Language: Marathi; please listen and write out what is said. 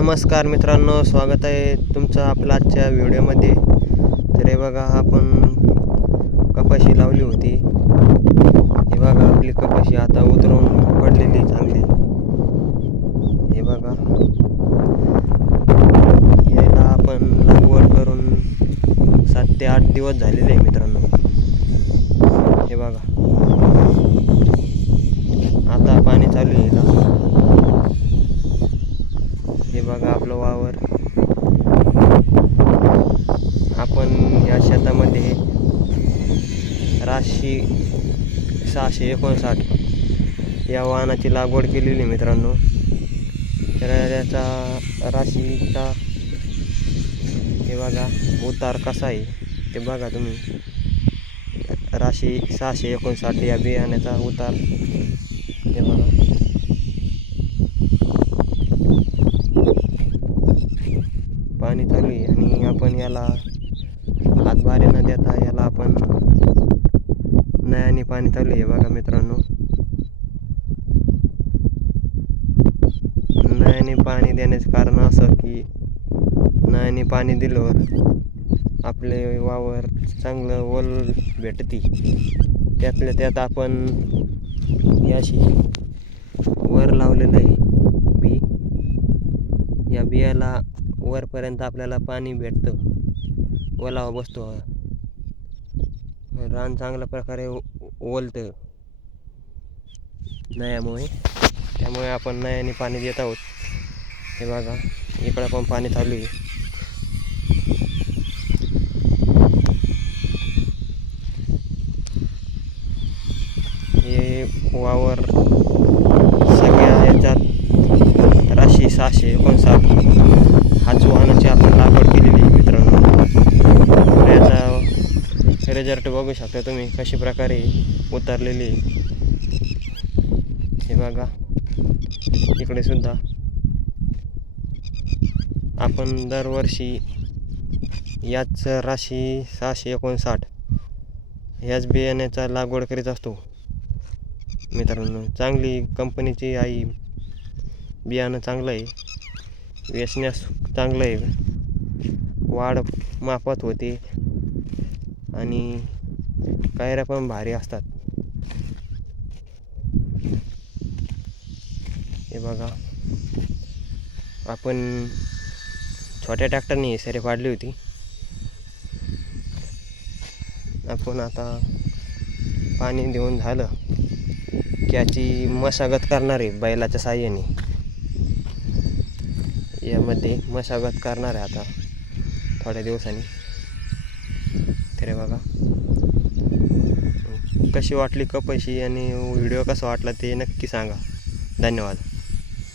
नमस्कार मित्रांनो, स्वागत आहे तुमचं आपल्या आजच्या व्हिडिओमध्ये. तर हे बघा, आपण कपाशी लावली होती. हे बघा, आपली कपाशी आता उतरून पडलेली चांगली. हे बघा, याला आपण लागवड करून 7 ते 8 दिवस झालेले आहे मित्रांनो. हे बघा, आता पाणी चालू आहे याला. हे बघा आपलं वावर. आपण या शेतामध्ये राशी 659 या वाहनाची लागवड केलेली मित्रांनो. तर त्याचा राशीचा हे बघा उतार कसा आहे ते बघा तुम्ही. राशी 659 या बियाण्याचा उतार हे बघा. पाणी चालू आहे आणि आपण याला हातभारे न देता याला आपण नळाने पाणी चालू आहे बघा मित्रांनो. नळाने पाणी देण्याचं कारण असं की नळाने पाणी दिल्यावर आपले वावर चांगलं ओल भेटते. त्यातल्या त्यात आपण याशी वर लावलेलं आहे बी. या बियाला वरपर्यंत आपल्याला पाणी भेटतं, ओलावा बसतो, रान चांगल्या प्रकारे ओलतं नळ्यामुळे. त्यामुळे आपण नळ्याने पाणी देत आहोत. हे बघा, इकडं पण पाणी चालू आहे. हे वावर सगळ्या याच्यात राशी 659 हाच वाहनाची आपण लागवड केलेली आहे मित्रांनो. याचा रिझल्ट बघू शकता तुम्ही कशी प्रकारे उतरलेली. हे बघा, इकडे सुद्धा आपण दरवर्षी याच राशी 659 ह्याच बियाण्याचा लागवड करीत असतो मित्रांनो. चांगली कंपनीची आई बियाणं चांगलं आहे, वेचण्यास चांगलं आहे, वाढ मापात होते आणि कायऱ्या पण भारी असतात. हे बघा, आपण छोट्या ट्रॅक्टरने सरी पाडली होती. आपण आता पाणी देऊन झालं की याची मशागत करणार आहे बैलाच्या साहाय्याने. यामध्ये मशागत करणार आहे आता थोड्या दिवसांनी. तर बघा, कशी वाटली कपाशी आणि व्हिडिओ कसा वाटला ते नक्की सांगा. धन्यवाद.